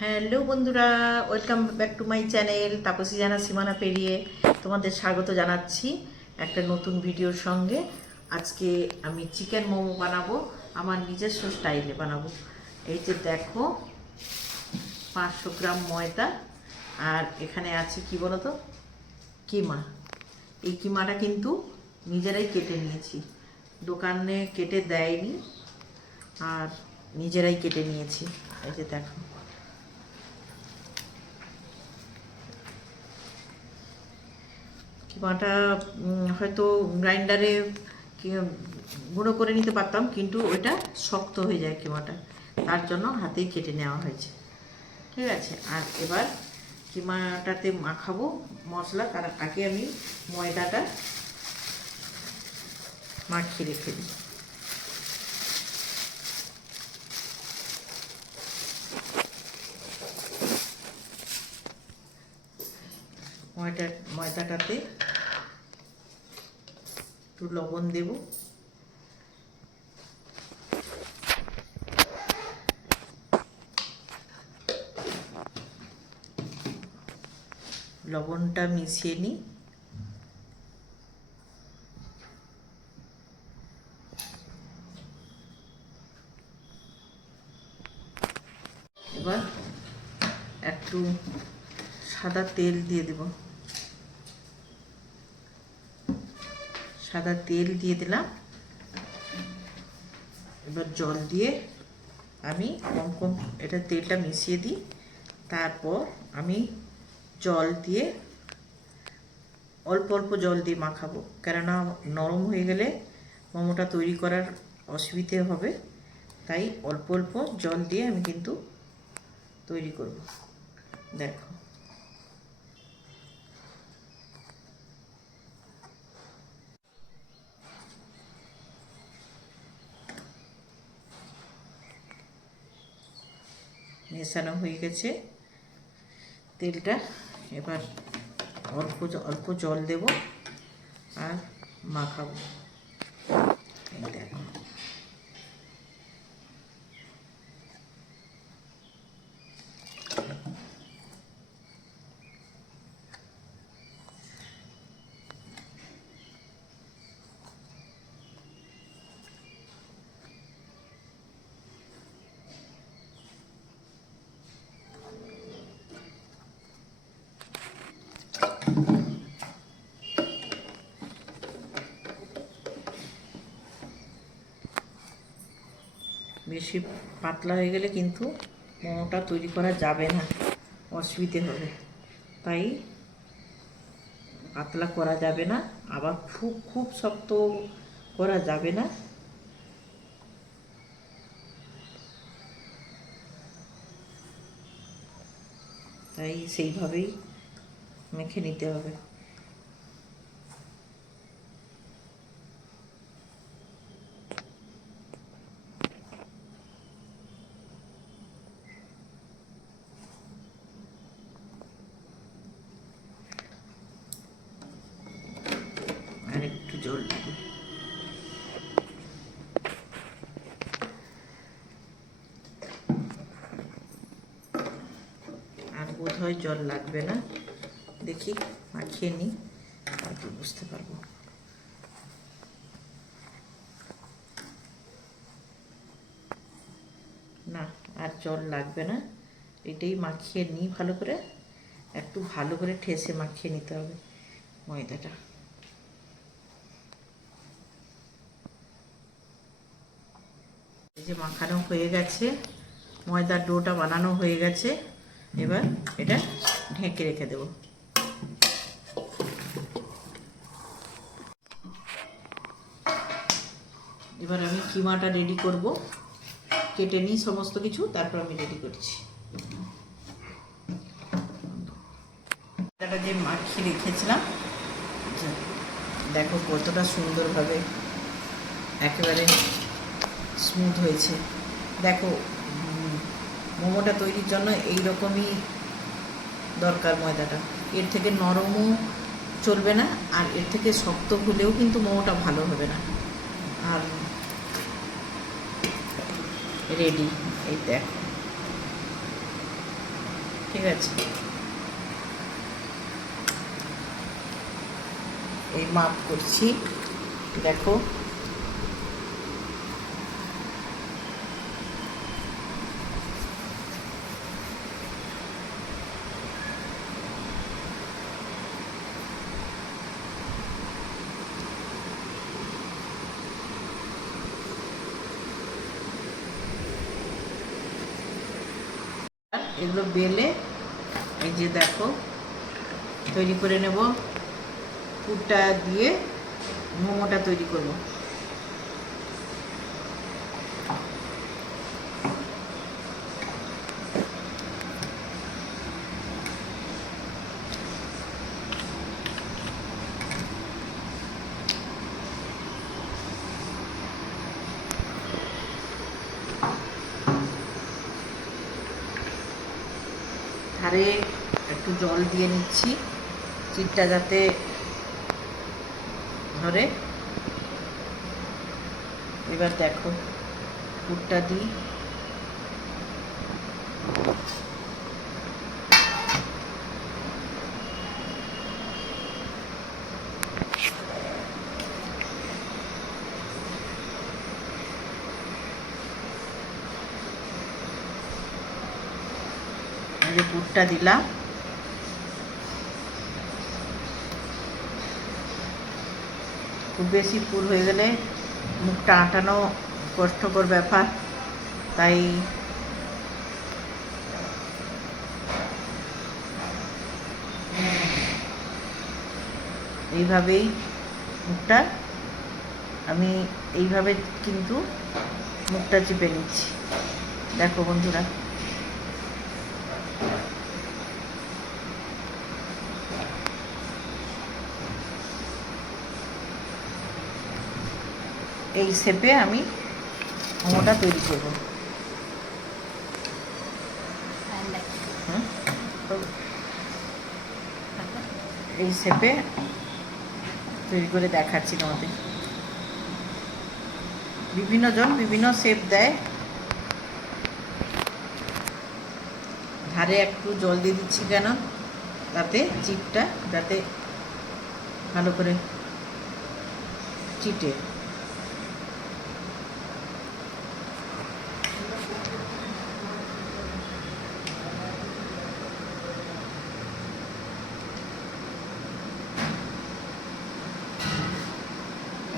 Hello বন্ধুরা, welcome back to my channel Tapasi Jana সীমানা পেরিয়ে তোমাদের স্বাগত জানাচ্ছি একটা নতুন ভিডিওর সঙ্গে। আজকে আমি চিকেন মোমো বানাবো, আমার নিজস্ব স্টাইলে বানাবো। এই যে দেখো, পাঁচশো গ্রাম ময়দা, আর এখানে আছে কি বলো তো কিমা। এই কিমাটা কিন্তু নিজেরাই কেটে নিয়েছি। দোকানে কেটে দেয়নি আর নিজেরাই কেটে নিয়েছি। এই যে দেখো। কিমাটা হয়তো গ্রাইন্ডারে গুঁড়ো করে নিতে পারতাম, কিন্তু ওইটা শক্ত হয়ে যায় কিমাটা তার জন্য হাতেই কেটে নেওয়া হয়েছে। ঠিক আছে, আর এবার কিমাটাতে মাখাবো মশলা তার আগে আমি ময়দাটা মাখিয়ে রেখে দিই। ময়দা ময়দাটাতে একটু লবণ দেব। লবণটা মিশিয়ে নিই। এবার একটু সাদা তেল দিয়ে দেব। সাদা তেল দিয়ে দিলাম। এবার জল দিয়ে আমি কম কম এটা তেলটা মিশিয়ে দিই। তারপর আমি জল দিয়ে অল্প অল্প জল দিয়ে মাখাবো। কেননা নরম হয়ে গেলে মোমোটা তৈরি করার অসুবিধে হবে। তাই অল্প অল্প জল দিয়ে আমি কিন্তু তৈরি করব। দেখো। মেশানো হয়ে গেছে। তেলটা এবার অল্প অল্প জল দেব আর মাখাবো এই দেখো বেশি পাতলা হয়ে গেলে কিন্তু মোমোটা তৈরি করা যাবে না, অসুবিধে হবে। তাই পাতলা করা যাবে না, আবার খুব খুব শক্ত করা যাবে না। তাই সেইভাবেই মেখে নিতে হবে আর একটু জল দেবো আর বোধ হয় জল লাগবে না। দেখি, মাখিয়ে নিই, তারপর বুঝতে পারব। না, আর জল লাগবে না। এটাই মাখিয়ে নিই ভালো করে। একটু ভালো করে ঠেসে মাখিয়ে নিতে হবে ময়দাটা। এই যে মাখানো হয়ে গেছে, ময়দার ডোটা বানানো হয়ে গেছে। এবার এটা ঢেকে রেখে দেব। এবার আমি কিমাটা রেডি করব। কেটে নিই সমস্ত কিছু, তারপর আমি রেডি করছি। যে মাখিয়ে রেখেছিলাম দেখো কতটা সুন্দরভাবে একেবারে স্মুথ হয়েছে। দেখো মোমোটা তৈরির জন্য এই রকমই দরকার ময়দাটা। এর থেকে নরমও চলবে না, আর এর থেকে শক্ত হলেও কিন্তু মোমোটা ভালো হবে না। আর রেডি, এই দেখ। ঠিক আছে। এই মাপ করছি, দেখো। এগুলো বেলে এই যে দেখো তৈরি করে নেব। পুরটা দিয়ে মোমোটা তৈরি করব। ধারে একটু জল দিয়ে নিচ্ছি। চিটটা যাতে ধরে। এবার দেখো পুরটা দিই। যে পুরটা দিলাম। খুব বেশি পুর হয়ে গেলে মুখটা আটানো কষ্টকর ব্যাপার, তাই এইভাবেই মুখটা, আমি এইভাবে কিন্তু মুখটা চেপে নিচ্ছি। দেখো বন্ধুরা। এই শেপে আমি মোমোটা তৈরি করব। এই শেপে তৈরি করে দেখাচ্ছি তোমাদের। বিভিন্ন জন বিভিন্ন শেপ দেয়। ধারে একটু জল দিয়ে দিচ্ছি কেন? তাতে চিপটা যাতে ভালো করে চিটে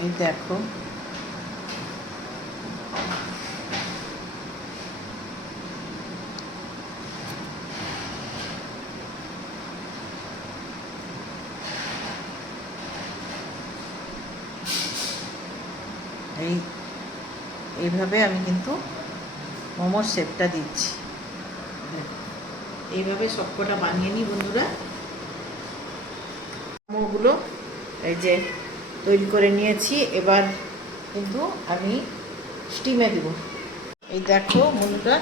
এই দেখো। এই এইভাবে আমি কিন্তু মোমোর শেপটা দিচ্ছি। এইভাবে সবকটা বানিয়ে নিই বন্ধুরা। মোমোগুলো, এই যে তৈরি করে নিয়েছি। এবার কিন্তু আমি স্টিমে দেব। এই দেখো বন্ধুরা,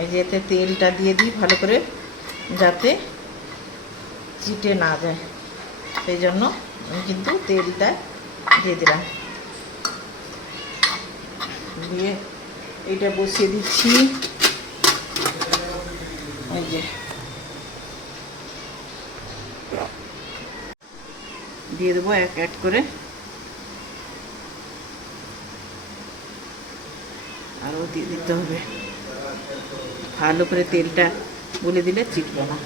এই যে এতে তেলটা দিয়ে দিই ভালো করে, যাতে চিটে না যায়। সেই জন্য আমি কিন্তু তেলটা দিয়ে দিলাম। দিয়ে এইটা বসিয়ে দিচ্ছি। এই যে দিয়ে দেবো, এক এক করে। আরও দিয়ে দিতে হবে। ভালো করে তেলটা বলে দিলে চিটবে না।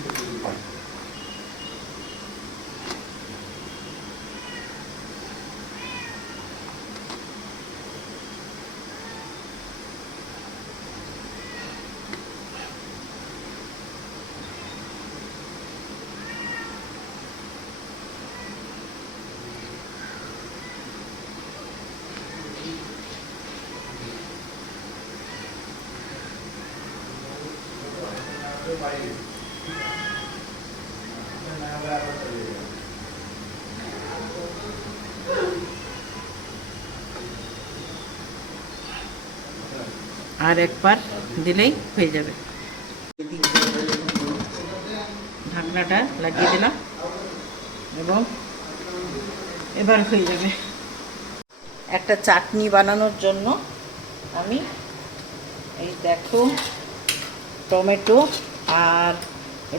আর একবার দিলেই হয়ে যাবে। ঢাকনাটা লাগিয়ে দিলাম এবং এবার হয়ে যাবে। একটা চাটনি বানানোর জন্য আমি এই দেখো টমেটো আর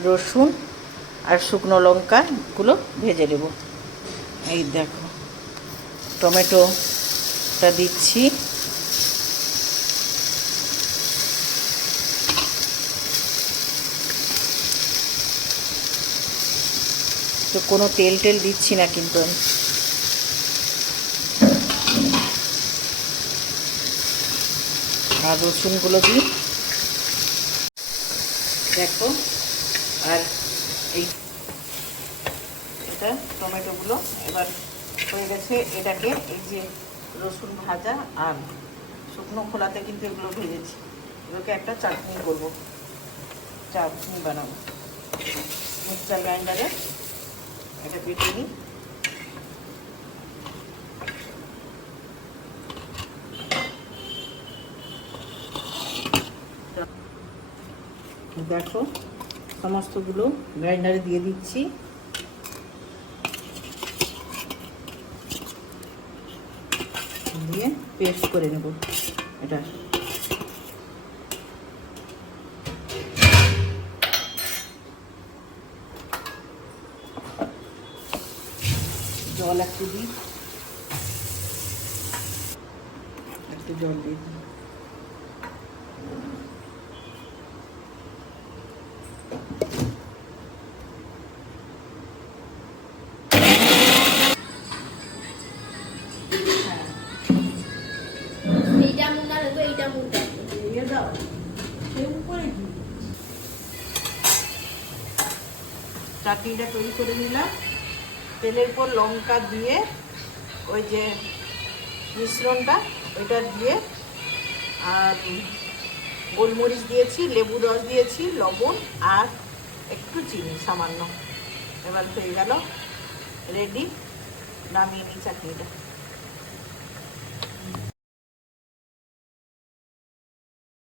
রসুন আর শুকনো লঙ্কাগুলো ভেজে নেব। এই দেখো, টমেটোটা দিচ্ছি। তো কোনো তেল টেল দিচ্ছি না কিন্তু আমি। আর রসুনগুলো দিই। দেখো আর এই এটা টমেটোগুলো এবার হয়ে গেছে এটাকে এই যে রসুন ভাজা আর শুকনো খোলাতে কিন্তু এগুলো ভেজেছি। এগুলোকে একটা চাটনি করব। চাটনি বানাবো। মিক্সচার গ্রাইন্ডারে এটা বেটে নিই। দেখো সমস্তগুলো গ্রাইন্ডারে দিয়ে দিচ্ছি। দিয়ে পেস্ট করে নেব এটা। জল একটু দিই। একটু জল দিয়ে দিই। চাটনিটা তৈরি করে নিলাম। তেলের পর লঙ্কা দিয়ে ওই যে মিশ্রণটা, ওইটা দিয়ে, আর গোলমরিচ দিয়েছি লেবু রস দিয়েছি, লবণ আর একটু চিনি সামান্য। এবার হয়ে গেল রেডি, নামিয়ে নিই চাটনিটা।